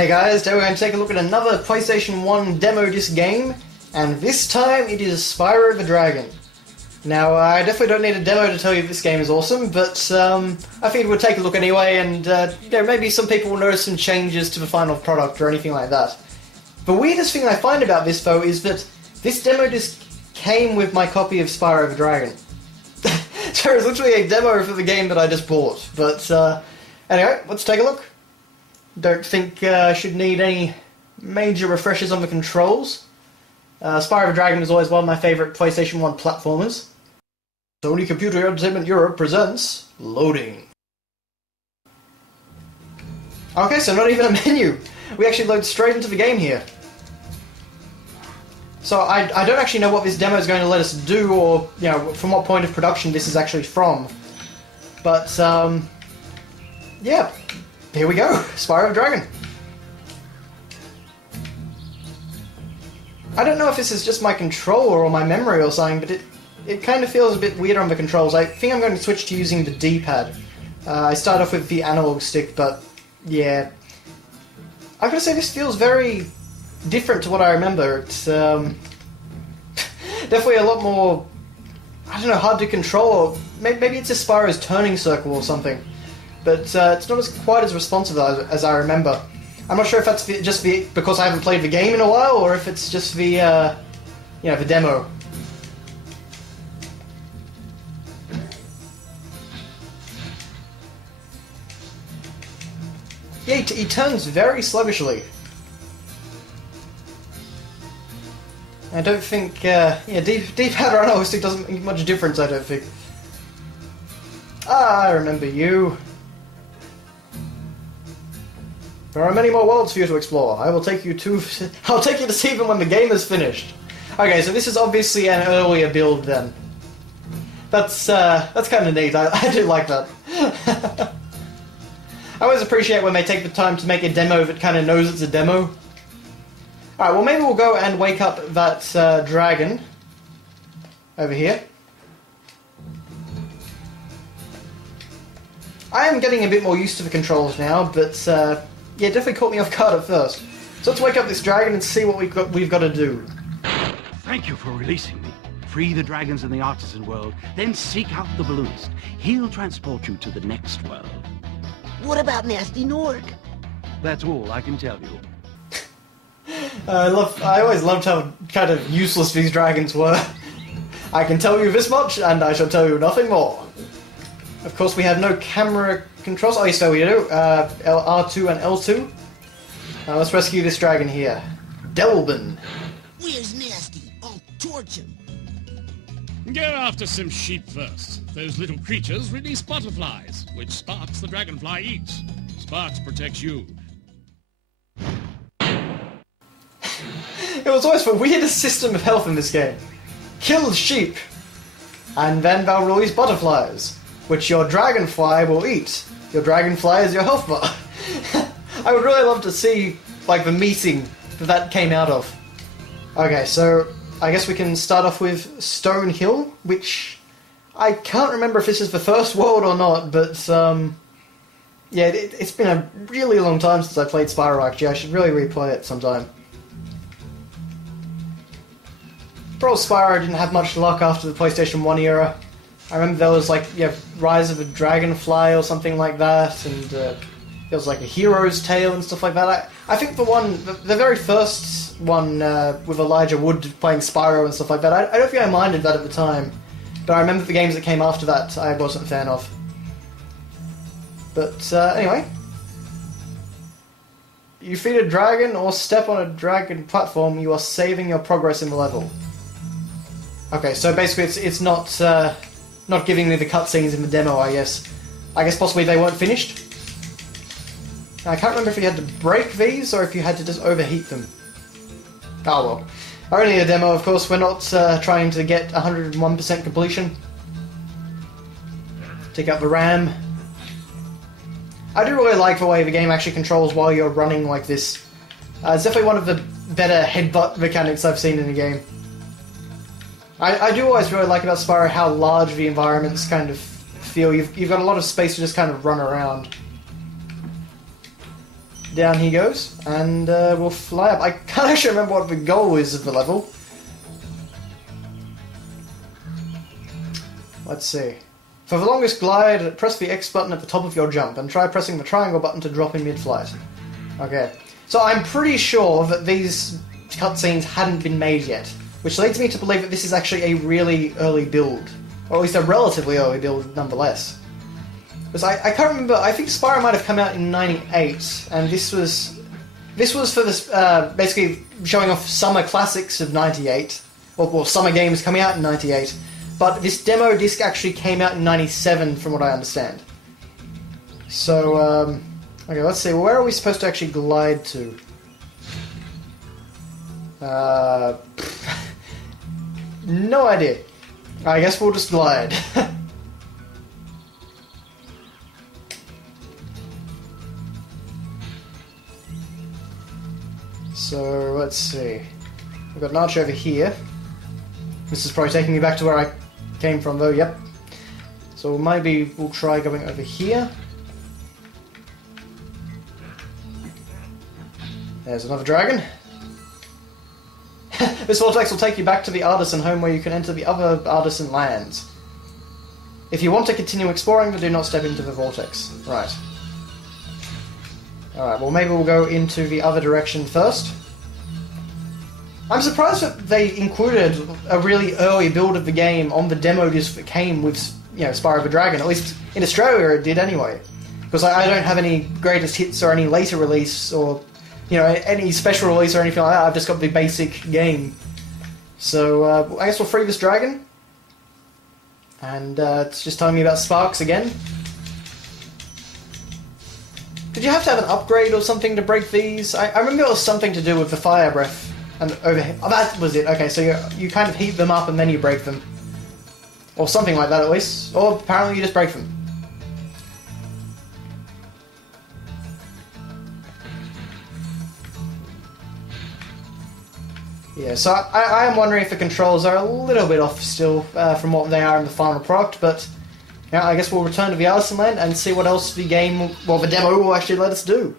Hey guys, today we're going to take a look at another PlayStation 1 demo disc game, and this time it is Spyro the Dragon. Now, I definitely don't need a demo to tell you this game is awesome, but I figured we'd take a look anyway, and maybe some people will notice some changes to the final product or anything like that. The weirdest thing I find about this, though, is that this demo disc came with my copy of Spyro the Dragon. So it's literally a demo for the game that I just bought, but anyway, let's take a look. Don't think I should need any major refreshers on the controls. Spyro the Dragon is always one of my favourite PlayStation 1 platformers. Sony Computer Entertainment Europe presents Loading. Okay, so not even a menu. We actually load straight into the game here. So I don't actually know what this demo is going to let us do, or from what point of production this is actually from. But yeah, here we go, Spyro the Dragon. I don't know if this is just my controller or my memory or something, but it kind of feels a bit weird on the controls. I think I'm going to switch to using the D-pad. I started off with the analog stick, but yeah. I've got to say, this feels very different to what I remember. It's definitely a lot more, I don't know, hard to control, or maybe it's just Spyro's turning circle or something. But it's not quite as responsive as I remember. I'm not sure if that's just because I haven't played the game in a while, or if it's just the the demo. Yeah, he turns very sluggishly. I don't think, D-pad or analog stick doesn't make much difference, I don't think. Ah, I remember you. There are many more worlds for you to explore. I'll take you to see them when the game is finished. Okay, so this is obviously an earlier build then. That's kind of neat. I do like that. I always appreciate when they take the time to make a demo that kind of knows it's a demo. Alright, well maybe we'll go and wake up that dragon over here. I am getting a bit more used to the controls now, but yeah, it definitely caught me off guard at first. So let's wake up this dragon and see what we've got to do. Thank you for releasing me. Free the dragons in the artisan world, then seek out the balloonist. He'll transport you to the next world. What about Nasty Norg? That's all I can tell you. I always loved how kind of useless these dragons were. I can tell you this much, and I shall tell you nothing more. Of course, we have no camera controls. Oh, yes, there we do. R2 and L2. Let's rescue this dragon here. Delbin. Where's Nasty? I'll torch him. Go after some sheep first. Those little creatures release butterflies, which Sparks the dragonfly eats. Sparks protects you. It was always the weirdest system of health in this game. Kill sheep, and then they'll release butterflies, which your dragonfly will eat. Your dragonfly is your health bar. I would really love to see, like, the meeting that came out of. Okay, so I guess we can start off with Stone Hill, which I can't remember if this is the first world or not, but yeah, it's been a really long time since I played Spyro, actually. I should really replay it sometime. Pro Spyro didn't have much luck after the PlayStation 1 era. I remember there was like, Rise of the Dragonfly or something like that, and there was like a Hero's Tale and stuff like that. I think the very first one with Elijah Wood playing Spyro and stuff like that, I don't think I minded that at the time. But I remember the games that came after that I wasn't a fan of. But anyway. You feed a dragon or step on a dragon platform, you are saving your progress in the level. Okay, so basically it's not giving me the cutscenes in the demo, I guess. I guess possibly they weren't finished. I can't remember if you had to break these or if you had to just overheat them. Oh well. Only a demo, of course. We're not trying to get 101% completion. Take out the RAM. I do really like the way the game actually controls while you're running like this. It's definitely one of the better headbutt mechanics I've seen in the game. I do always really like about Spyro how large the environments kind of feel. You've got a lot of space to just kind of run around. down he goes, and we'll fly up. I can't actually remember what the goal is of the level. Let's see. For the longest glide, press the X button at the top of your jump, and try pressing the triangle button to drop in mid-flight. Okay. So I'm pretty sure that these cutscenes hadn't been made yet, which leads me to believe that this is actually a really early build. Or at least a relatively early build, nonetheless. Because I can't remember, I think Spyro might have come out in 98, and this was for this, basically showing off summer classics of 98, or summer games coming out in 98, but this demo disc actually came out in 97 from what I understand. So, okay, let's see, where are we supposed to actually glide to? No idea. I guess we'll just glide. So, let's see. We've got an arch over here. This is probably taking me back to where I came from, though, yep. So maybe we'll try going over here. There's another dragon. This vortex will take you back to the Artisan home where you can enter the other Artisan lands. If you want to continue exploring, then do not step into the vortex. Right. Alright, well maybe we'll go into the other direction first. I'm surprised that they included a really early build of the game on the demo disc that came with, you know, Spyro the Dragon. At least in Australia it did anyway. Because I don't have any greatest hits or any later release or, you know, any special release or anything like that. I've just got the basic game. So I guess we'll free this dragon. And it's just telling me about sparks again. Did you have to have an upgrade or something to break these? I remember it was something to do with the fire breath. And overhead. Oh, that was it. Okay, so you kind of heat them up and then you break them. Or something like that at least. Or apparently you just break them. Yeah, so I am wondering if the controls are a little bit off still from what they are in the final product, but yeah, I guess we'll return to the Artisan Land and see what else the game, well, the demo will actually let us do.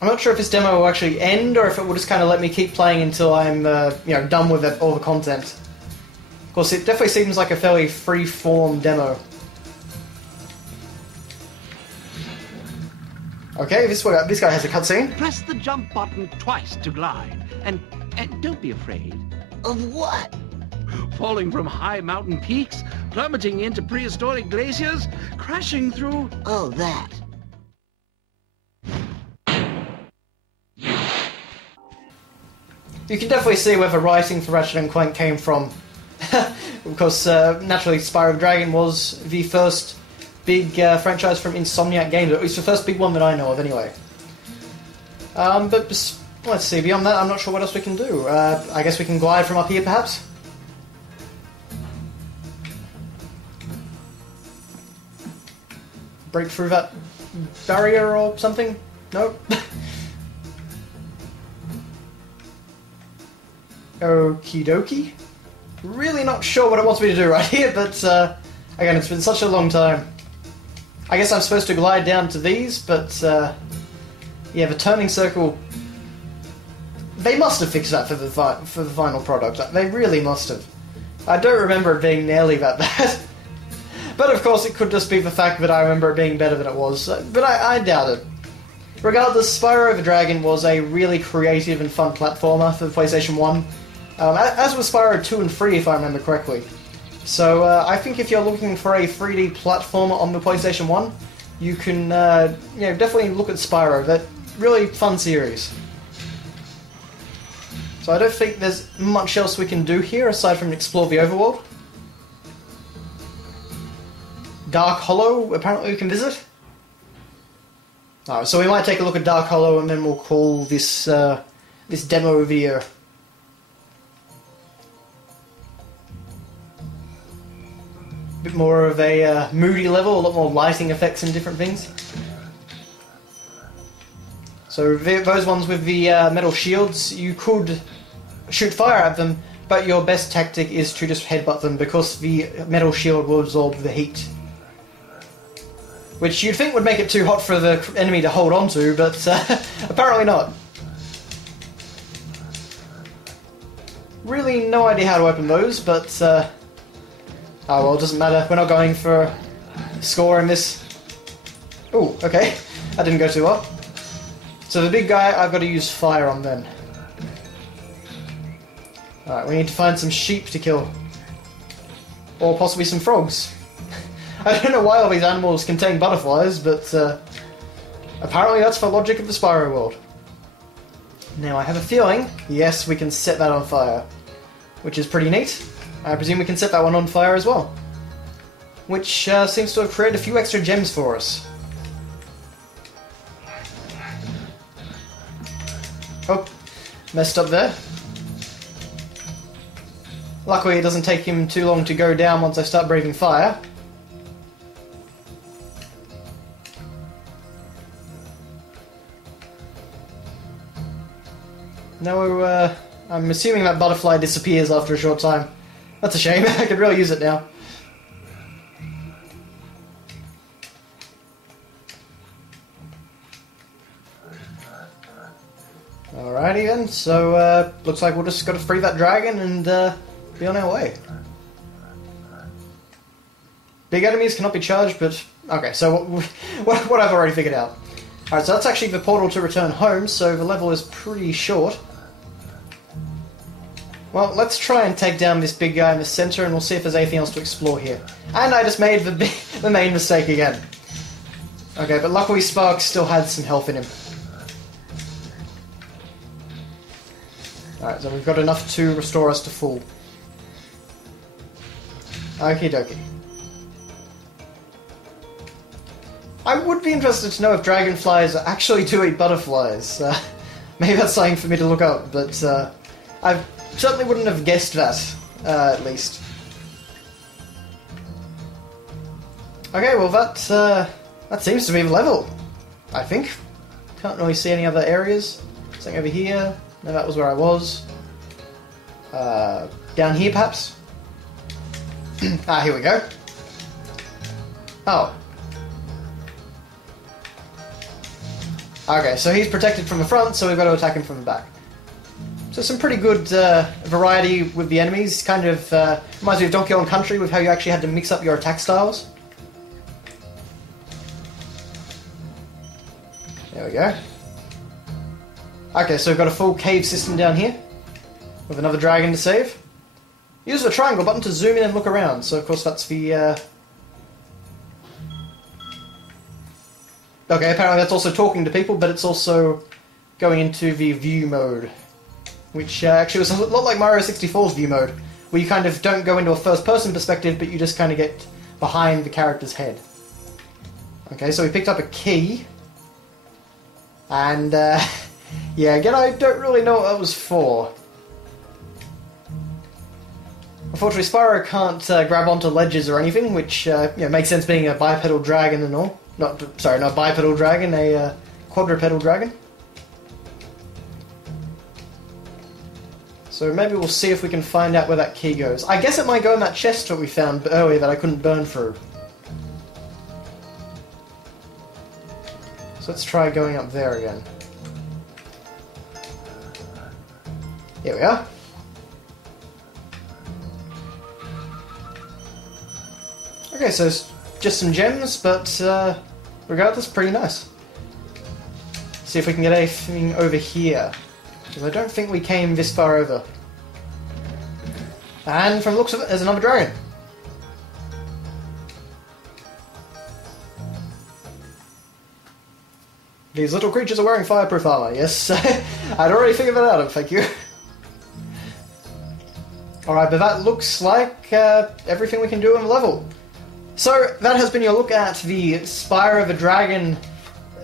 I'm not sure if this demo will actually end, or if it will just kind of let me keep playing until I'm, you know, done with all the content. Of course, it definitely seems like a fairly free-form demo. Okay, this guy has a cutscene. Press the jump button twice to glide, and don't be afraid. Of what? Falling from high mountain peaks, plummeting into prehistoric glaciers, crashing through... Oh, that. You can definitely see where the writing for Ratchet and Clank came from. Because, naturally, Spyro the Dragon was the first big franchise from Insomniac Games, or at least the first big one that I know of, anyway. But let's see, beyond that, I'm not sure what else we can do. I guess we can glide from up here, perhaps? Break through that barrier or something? No? Okie dokie. Really not sure what it wants me to do right here, but again, it's been such a long time. I guess I'm supposed to glide down to these, but yeah, the turning circle... They must have fixed that for the final product. They really must have. I don't remember it being nearly that bad. But of course, it could just be the fact that I remember it being better than it was. But I doubt it. Regardless, Spyro the Dragon was a really creative and fun platformer for the PlayStation 1. As was Spyro 2 and 3, if I remember correctly. So I think if you're looking for a 3D platformer on the PlayStation 1, you can you know, definitely look at Spyro. That really fun series. So I don't think there's much else we can do here aside from explore the overworld. Dark Hollow, apparently we can visit. Alright, so we might take a look at Dark Hollow and then we'll call this this demo video. Bit more of a moody level, a lot more lighting effects and different things. So those ones with the metal shields, you could shoot fire at them, but your best tactic is to just headbutt them because the metal shield will absorb the heat. which you'd think would make it too hot for the enemy to hold on to, but apparently not. Really no idea how to open those, but oh well, it doesn't matter. We're not going for a score in this. Ooh, okay. That didn't go too well. So the big guy, I've got to use fire on then. Alright, we need to find some sheep to kill. Or possibly some frogs. I don't know why all these animals contain butterflies, but apparently that's the logic of the Spyro world. Now I have a feeling, yes, we can set that on fire. Which is pretty neat. I presume we can set that one on fire as well. Which seems to have created a few extra gems for us. Oh, messed up there. Luckily it doesn't take him too long to go down once I start breathing fire. No, I'm assuming that butterfly disappears after a short time. That's a shame, I could really use it now. Alrighty then, so looks like we'll just got to free that dragon and be on our way. Big enemies cannot be charged, but... Okay, so what I've already figured out. Alright, so that's actually the portal to return home, so the level is pretty short. Well, let's try and take down this big guy in the center, and we'll see if there's anything else to explore here. And I just made the main mistake again. Okay, but luckily Spark still had some health in him. Alright, so we've got enough to restore us to full. Okie dokie. I would be interested to know if dragonflies actually do eat butterflies. Maybe that's something for me to look up, but I certainly wouldn't have guessed that, at least. Okay, well that seems to be the level, I think. Can't really see any other areas. Something over here. No, that was where I was. Down here, perhaps? Ah, here we go. Oh. Okay, so he's protected from the front, so we've got to attack him from the back. So some pretty good variety with the enemies. Kind of reminds me of Donkey Kong Country with how you actually had to mix up your attack styles. There we go. Okay, so we've got a full cave system down here, with another dragon to save. Use the triangle button to zoom in and look around, so of course that's the... Okay, apparently that's also talking to people, but it's also going into the view mode, which actually was a lot like Mario 64's view mode, where you kind of don't go into a first-person perspective, but you just kind of get behind the character's head. Okay, so we picked up a key, and... yeah, again, I don't really know what that was for. Unfortunately, Spyro can't grab onto ledges or anything, which makes sense being a bipedal dragon and all. Not bipedal dragon, a quadrupedal dragon. So maybe we'll see if we can find out where that key goes. I guess it might go in that chest that we found earlier that I couldn't burn through. So let's try going up there again. Here we are. Okay, so it's just some gems, but regardless, pretty nice. See if we can get anything over here. Because I don't think we came this far over. And from the looks of it, there's another dragon. These little creatures are wearing fireproof armor. Yes, I'd already figured that out, thank you. Alright, but that looks like everything we can do in the level. So, that has been your look at the Spyro the Dragon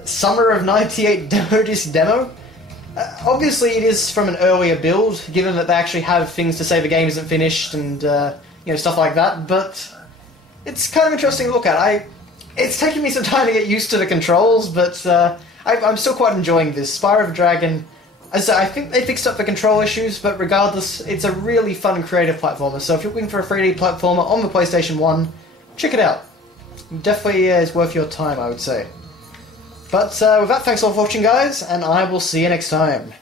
Summer of 98 Demo Disc demo. Obviously it is from an earlier build, given that they actually have things to say the game isn't finished and stuff like that, but it's kind of interesting to look at. It's taken me some time to get used to the controls, but I'm still quite enjoying this. Spyro the Dragon, as I think they fixed up the control issues, but regardless, it's a really fun creative platformer, so if you're looking for a 3D platformer on the PlayStation 1, check it out. definitely is worth your time, I would say. But with that, thanks all for watching, guys, and I will see you next time.